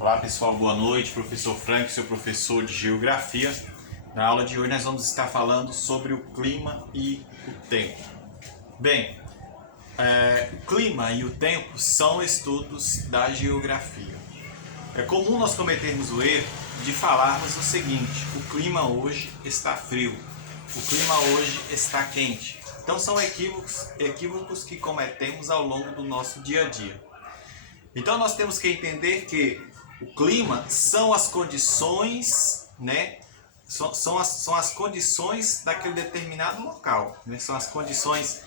Olá pessoal, boa noite. Professor Frank, seu professor de Geografia. Na aula de hoje nós vamos estar falando sobre o clima e o tempo. Bem, o clima e o tempo são estudos da geografia. É comum nós cometermos o erro de falarmos o seguinte: o clima hoje está frio, o clima hoje está quente. Então são equívocos que cometemos ao longo do nosso dia a dia. Então nós temos que entender que o clima são as condições, né? São as condições daquele determinado local, né? São as condições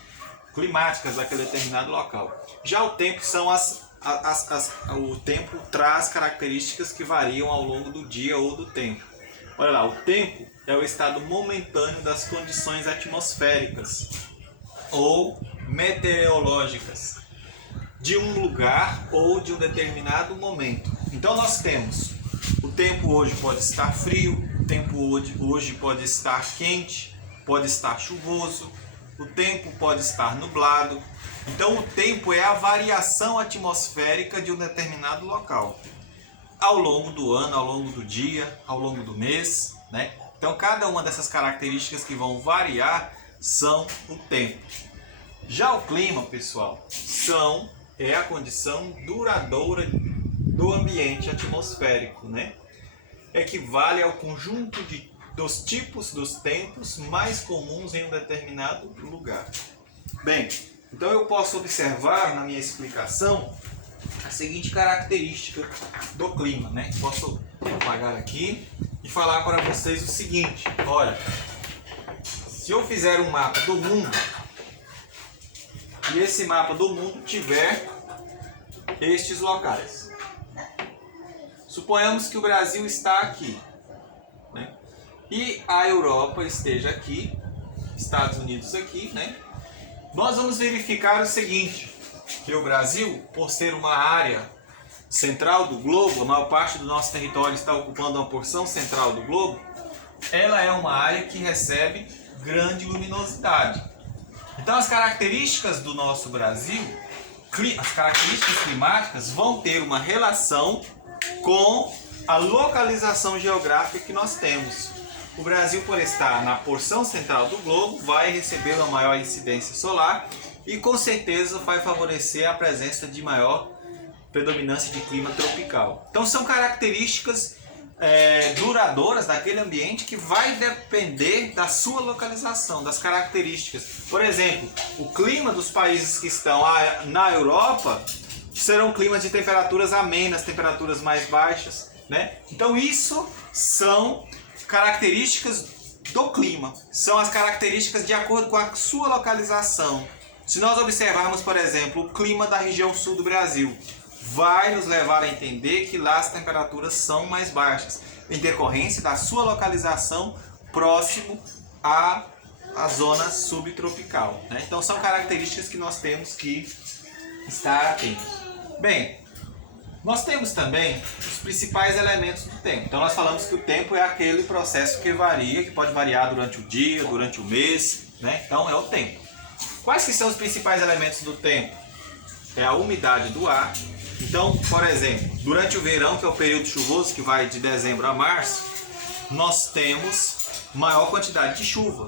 climáticas daquele determinado local. Já o tempo são o tempo traz características que variam ao longo do dia ou do tempo. Olha lá, o tempo é o estado momentâneo das condições atmosféricas ou meteorológicas de um lugar ou de um determinado momento. Então nós temos o tempo hoje pode estar frio, o tempo hoje pode estar quente, pode estar chuvoso, o tempo pode estar nublado. Então o tempo é a variação atmosférica de um determinado local ao longo do ano, ao longo do dia, ao longo do mês, né? Então cada uma dessas características que vão variar são o tempo. Já o clima, pessoal, é a condição duradoura do ambiente atmosférico, né? Equivale ao conjunto dos tipos dos tempos mais comuns em um determinado lugar. Bem, então eu posso observar na minha explicação a seguinte característica do clima, né? Posso apagar aqui e falar para vocês o seguinte: olha, se eu fizer um mapa do mundo e esse mapa do mundo tiver estes locais. Suponhamos que o Brasil está aqui, né? E a Europa esteja aqui, Estados Unidos aqui, né? Nós vamos verificar o seguinte, que o Brasil, por ser uma área central do globo, a maior parte do nosso território está ocupando uma porção central do globo, ela é uma área que recebe grande luminosidade. Então as características do nosso Brasil, as características climáticas vão ter uma relação com a localização geográfica que nós temos. O Brasil, por estar na porção central do globo, vai receber uma maior incidência solar e com certeza vai favorecer a presença de maior predominância de clima tropical. Então são características duradouras daquele ambiente que vai depender da sua localização, das características. Por exemplo, o clima dos países que estão na Europa serão climas de temperaturas amenas, temperaturas mais baixas, né? Então isso são características do clima, são as características de acordo com a sua localização. Se nós observarmos, por exemplo, o clima da região sul do Brasil, vai nos levar a entender que lá as temperaturas são mais baixas, em decorrência da sua localização próximo à zona subtropical, né? Então são características que nós temos que estar atentos. Bem, nós temos também os principais elementos do tempo. Então nós falamos que o tempo é aquele processo que varia, que pode variar durante o dia, durante o mês, né? Então é o tempo. Quais que são os principais elementos do tempo? É a umidade do ar. Então, por exemplo, durante o verão, que é o período chuvoso, que vai de dezembro a março, nós temos maior quantidade de chuva.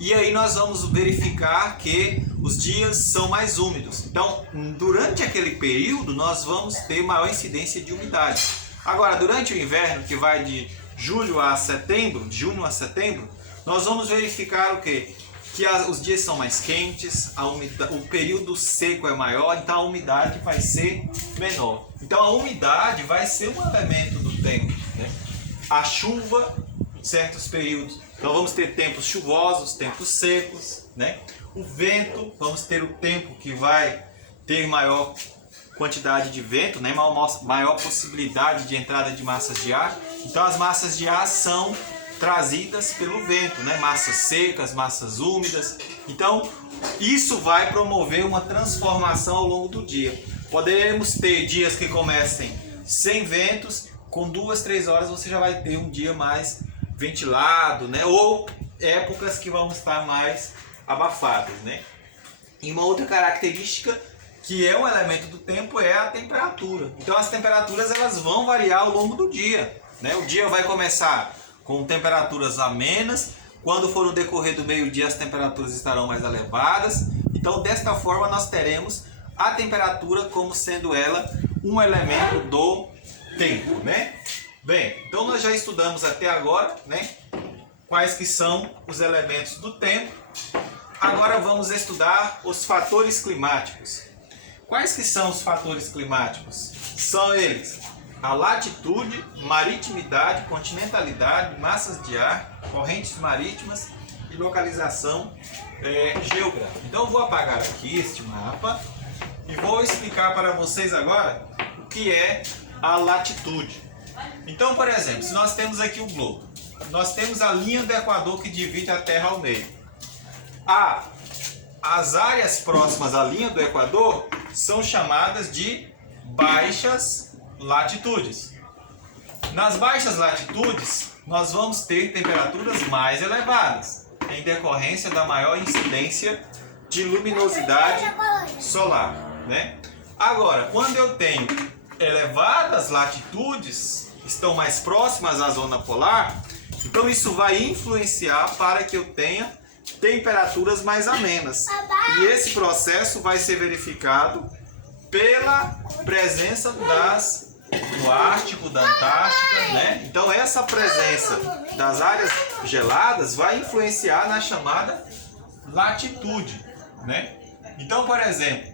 E aí nós vamos verificar que os dias são mais úmidos. Então, durante aquele período, nós vamos ter maior incidência de umidade. Agora, durante o inverno, que vai de junho a setembro, nós vamos verificar o quê? Que os dias são mais quentes, o período seco é maior, então a umidade vai ser menor. Então a umidade vai ser um elemento do tempo, né? A chuva em certos períodos, então vamos ter tempos chuvosos, tempos secos, né? O vento, vamos ter o tempo que vai ter maior quantidade de vento, né? Maior possibilidade de entrada de massas de ar. Então as massas de ar são trazidas pelo vento, né? Massas secas, massas úmidas. Então, isso vai promover uma transformação ao longo do dia. Poderemos ter dias que comecem sem ventos, com 2, 3 horas você já vai ter um dia mais ventilado, né? Ou épocas que vão estar mais abafadas, né? E uma outra característica que é um elemento do tempo, é a temperatura. Então as temperaturas elas vão variar ao longo do dia, né? O dia vai começar com temperaturas amenas, quando for no decorrer do meio-dia as temperaturas estarão mais elevadas. Então desta forma nós teremos a temperatura como sendo ela um elemento do tempo, né? Bem, então nós já estudamos até agora, né, quais que são os elementos do tempo. Agora vamos estudar os fatores climáticos. Quais que são os fatores climáticos? São eles: a latitude, maritimidade, continentalidade, massas de ar, correntes marítimas e localização geográfica. Então eu vou apagar aqui este mapa e vou explicar para vocês agora o que é a latitude. Então, por exemplo, se nós temos aqui o globo, nós temos a linha do Equador que divide a Terra ao meio. As áreas próximas à linha do Equador são chamadas de baixas latitudes. Nas baixas latitudes, nós vamos ter temperaturas mais elevadas, em decorrência da maior incidência de luminosidade solar, né? Agora, quando eu tenho elevadas latitudes, estão mais próximas à zona polar, então isso vai influenciar para que eu tenha temperaturas mais amenas. E esse processo vai ser verificado pela presença do Ártico, da Antártica, né? Então essa presença das áreas geladas vai influenciar na chamada latitude, né? Então, por exemplo,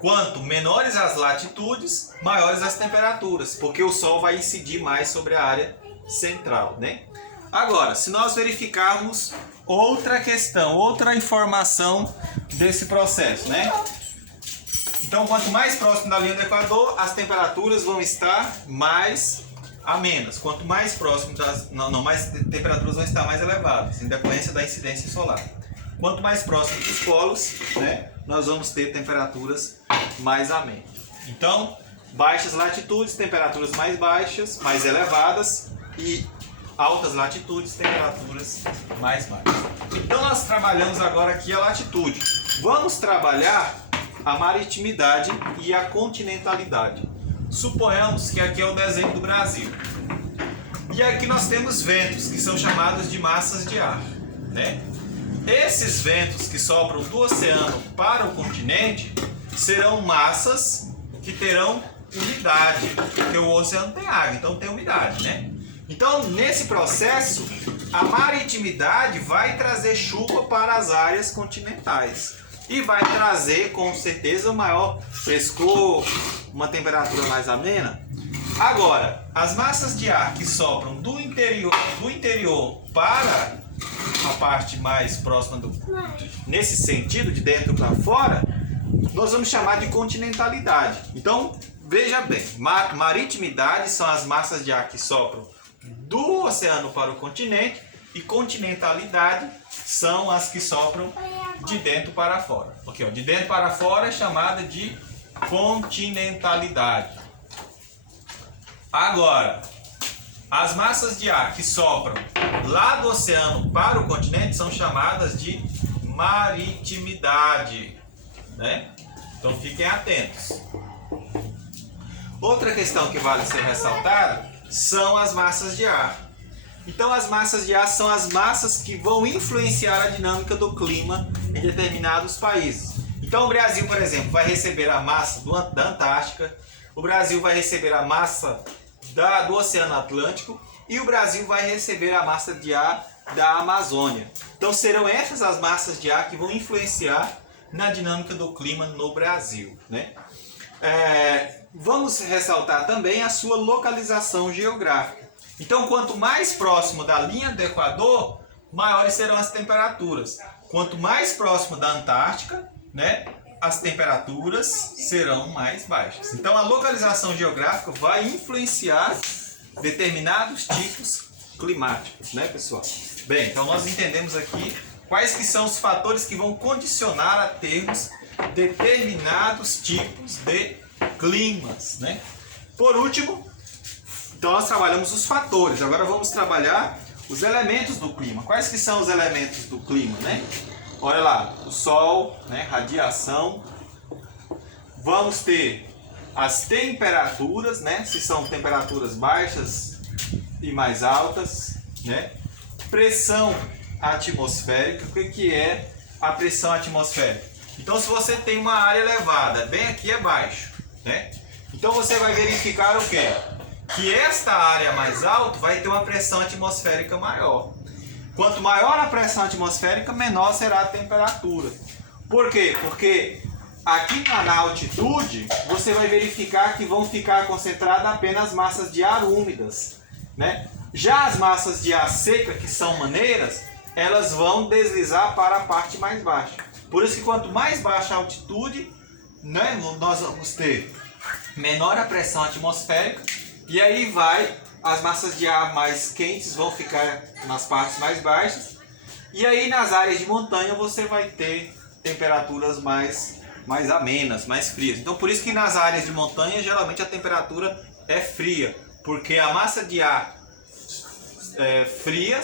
quanto menores as latitudes, maiores as temperaturas, porque o Sol vai incidir mais sobre a área central, né? Agora, se nós verificarmos outra questão, outra informação desse processo, né? Então, quanto mais próximo da linha do Equador, as temperaturas vão estar mais amenas. Quanto mais próximo mais temperaturas vão estar mais elevadas, em decorrência da incidência solar. Quanto mais próximo dos polos, né, nós vamos ter temperaturas mais amenas. Então, baixas latitudes, temperaturas mais baixas, mais elevadas, e altas latitudes, temperaturas mais baixas. Então, nós trabalhamos agora aqui a latitude. Vamos trabalhar a maritimidade e a continentalidade. Suponhamos que aqui é o desenho do Brasil. E aqui nós temos ventos, que são chamados de massas de ar, né? Esses ventos que sopram do oceano para o continente serão massas que terão umidade, porque o oceano tem água, então tem umidade, né? Então, nesse processo, a maritimidade vai trazer chuva para as áreas continentais e vai trazer, com certeza, maior frescor, uma temperatura mais amena. Agora, as massas de ar que sopram do interior para a parte mais próxima nesse sentido, de dentro para fora, nós vamos chamar de continentalidade. Então, veja bem, maritimidade são as massas de ar que sopram do oceano para o continente, e continentalidade são as que sopram de dentro para fora. Porque de dentro para fora é chamada de continentalidade. Agora, as massas de ar que sopram lá do oceano para o continente são chamadas de maritimidade, né? Então fiquem atentos. Outra questão que vale ser ressaltada são as massas de ar. Então as massas de ar são as massas que vão influenciar a dinâmica do clima em determinados países. Então o Brasil, por exemplo, vai receber a massa da Antártica, o Brasil vai receber a massa do Oceano Atlântico e o Brasil vai receber a massa de ar da Amazônia. Então serão essas as massas de ar que vão influenciar na dinâmica do clima no Brasil, né? Vamos ressaltar também a sua localização geográfica. Então, quanto mais próximo da linha do Equador, maiores serão as temperaturas. Quanto mais próximo da Antártica, né, as temperaturas serão mais baixas. Então, a localização geográfica vai influenciar determinados tipos climáticos, né, pessoal? Bem, então nós entendemos aqui quais que são os fatores que vão condicionar a termos determinados tipos de climas, né? Por último, então nós trabalhamos os fatores. Agora vamos trabalhar os elementos do clima. Quais que são os elementos do clima, né? Olha lá, o sol, né, radiação, vamos ter as temperaturas, né? Se são temperaturas baixas e mais altas, né? Pressão atmosférica. O que é a pressão atmosférica? Então, se você tem uma área elevada, bem aqui é baixo, né? Então você vai verificar o quê? Que esta área mais alta vai ter uma pressão atmosférica maior. Quanto maior a pressão atmosférica, menor será a temperatura. Por quê? Porque aqui na altitude, você vai verificar que vão ficar concentradas apenas massas de ar úmidas, né? Já as massas de ar seca, que são maneiras, elas vão deslizar para a parte mais baixa. Por isso que quanto mais baixa a altitude, né, nós vamos ter menor a pressão atmosférica, e aí as massas de ar mais quentes vão ficar nas partes mais baixas, e aí nas áreas de montanha você vai ter temperaturas mais amenas, mais frias. Então por isso que nas áreas de montanha geralmente a temperatura é fria, porque a massa de ar fria,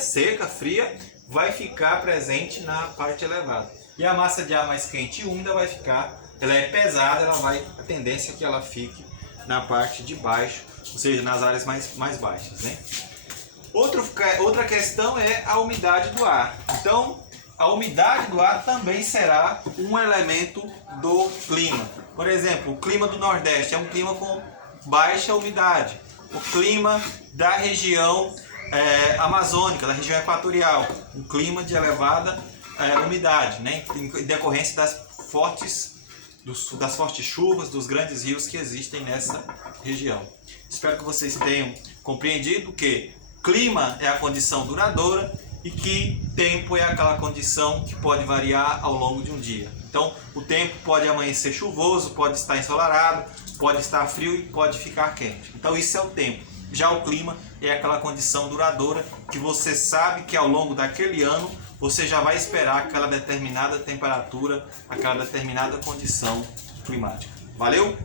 vai ficar presente na parte elevada. E a massa de ar mais quente e úmida ela é pesada, a tendência é que ela fique na parte de baixo, ou seja, nas áreas mais baixas, né? Outra questão é a umidade do ar. Então, a umidade do ar também será um elemento do clima. Por exemplo, o clima do Nordeste é um clima com baixa umidade. O clima da região amazônica, da região equatorial, um clima de elevada umidade, né? Em decorrência das fortes chuvas, dos grandes rios que existem nessa região. Espero que vocês tenham compreendido que clima é a condição duradoura e que tempo é aquela condição que pode variar ao longo de um dia. Então, o tempo pode amanhecer chuvoso, pode estar ensolarado, pode estar frio e pode ficar quente. Então, isso é o tempo. Já o clima é aquela condição duradoura que você sabe que ao longo daquele ano você já vai esperar aquela determinada temperatura, aquela determinada condição climática. Valeu?